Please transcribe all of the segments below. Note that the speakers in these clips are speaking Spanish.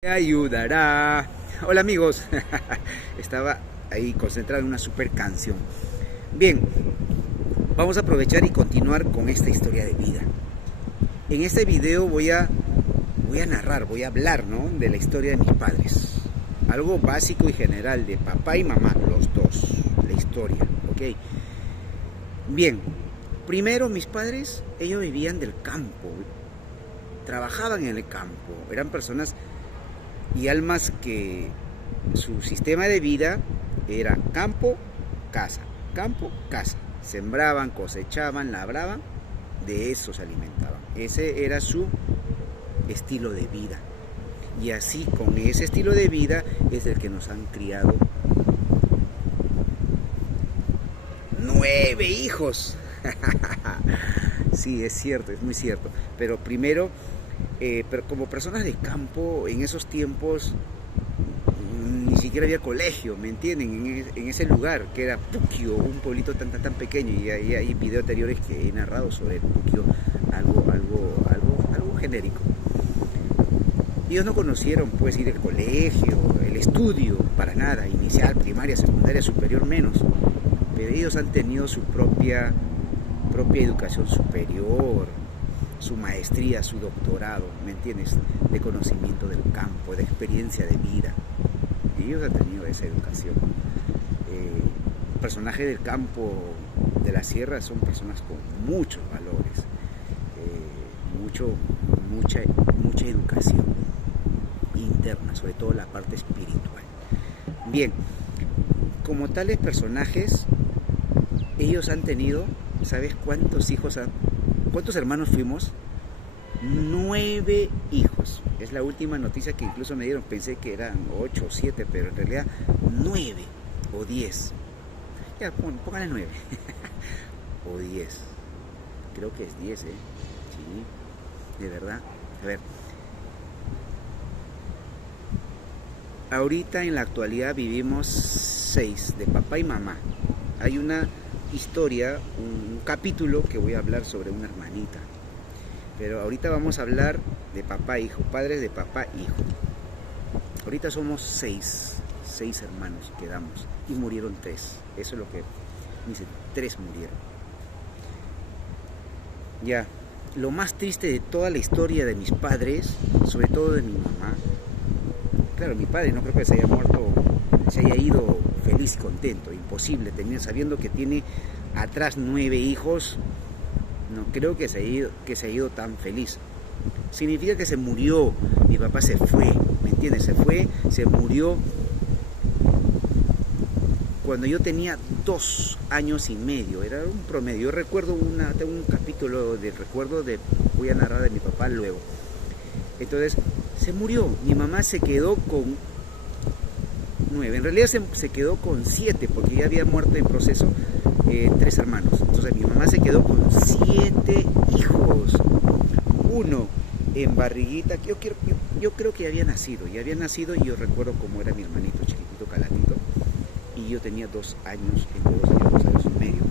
Te ayudará. Hola amigos, estaba ahí concentrado en una super canción. Bien, vamos a aprovechar y continuar con esta historia de vida. En este video voy a narrar, voy a hablar, ¿no?, de la historia de mis padres. Algo básico y general de papá y mamá, los dos, la historia, ¿ok? Bien, primero mis padres, ellos vivían del campo, trabajaban en el campo, eran personas y almas que su sistema de vida era campo, casa, campo, casa. Sembraban, cosechaban, labraban, de eso se alimentaban. Ese era su estilo de vida. Y así, con ese estilo de vida, es el que nos han criado 9 hijos. Sí, es cierto, es muy cierto. Pero primero, pero como personas de campo, en esos tiempos ni siquiera había colegio, ¿me entienden? En ese lugar, que era Puquio, un pueblito tan pequeño, y ahí hay videos anteriores que he narrado sobre Puquio, algo genérico. Ellos no conocieron, pues, ir al colegio, el estudio, para nada, inicial, primaria, secundaria, superior, menos. Pero ellos han tenido su propia educación superior, su maestría, su doctorado, ¿me entiendes?, de conocimiento del campo, de experiencia de vida. Y ellos han tenido esa educación. Personajes del campo, de la sierra, son personas con muchos valores, mucha educación interna, sobre todo la parte espiritual. Bien, como tales personajes, ellos han tenido, ¿sabes cuántos hijos cuántos hermanos fuimos? 9 hijos. Es la última noticia que incluso me dieron. Pensé que eran 8 o 7, pero en realidad 9 o 10. Ya, póngale 9. O 10. Creo que es 10, ¿eh? Sí, de verdad. A ver. Ahorita en la actualidad vivimos 6, de papá y mamá. Hay una historia, un capítulo que voy a hablar sobre una hermanita. Pero ahorita vamos a hablar de papá e hijo, padres de papá e hijo. Ahorita somos 6 hermanos quedamos y murieron 3. Eso es lo que dice, 3 murieron. Ya, lo más triste de toda la historia de mis padres, sobre todo de mi mamá, claro, mi padre no creo que se haya muerto, se haya ido feliz y contento, imposible, sabiendo que tiene atrás 9 hijos. No creo que se haya ido tan feliz. Significa que se murió. Mi papá se fue, ¿me entiendes? Se murió cuando yo tenía 2 años y medio. Era un promedio. Yo recuerdo tengo un capítulo de recuerdo voy a narrar de mi papá luego. Entonces, se murió. Mi mamá se quedó con 9. En realidad se quedó con 7, porque ya había muerto en proceso 3 hermanos. Entonces mi mamá se quedó con 7 hijos. Uno en barriguita, yo creo que ya había nacido y yo recuerdo cómo era mi hermanito chiquitito, caladito, y yo tenía 2 años, entre 2 años, 2 años y medio.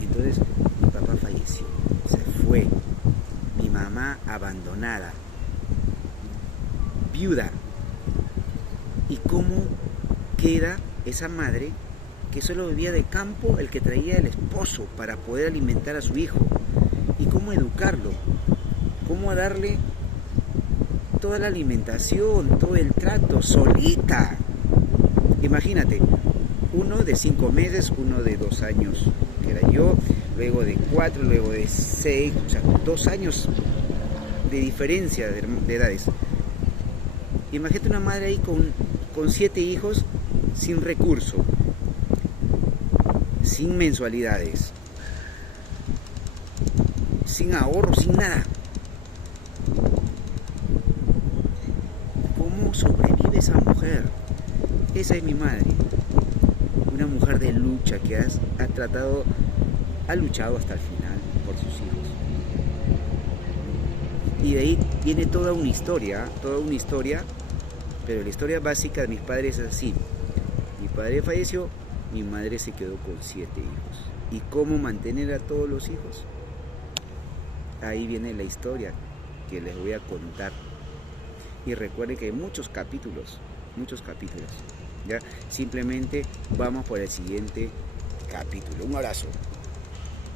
Entonces mi papá falleció, se fue. Mi mamá abandonada, viuda. ¿Y cómo queda esa madre que solo vivía de campo, el que traía el esposo para poder alimentar a su hijo? ¿Y cómo educarlo? ¿Cómo darle toda la alimentación, todo el trato, solita? Imagínate, uno de 5 meses, uno de 2 años, que era yo, luego de 4, luego de 6, o sea, 2 años de diferencia de edades. Imagínate una madre ahí con 7 hijos, sin recurso, sin mensualidades, sin ahorro, sin nada. ¿Cómo sobrevive esa mujer? Esa es mi madre. Una mujer de lucha que ha luchado hasta el final por sus hijos. Y de ahí viene toda una historia, pero la historia básica de mis padres es así. Mi padre falleció, mi madre se quedó con 7 hijos. ¿Y cómo mantener a todos los hijos? Ahí viene la historia que les voy a contar. y recuerden que hay muchos capítulos, ¿ya? Simplemente vamos por el siguiente capítulo. Un abrazo.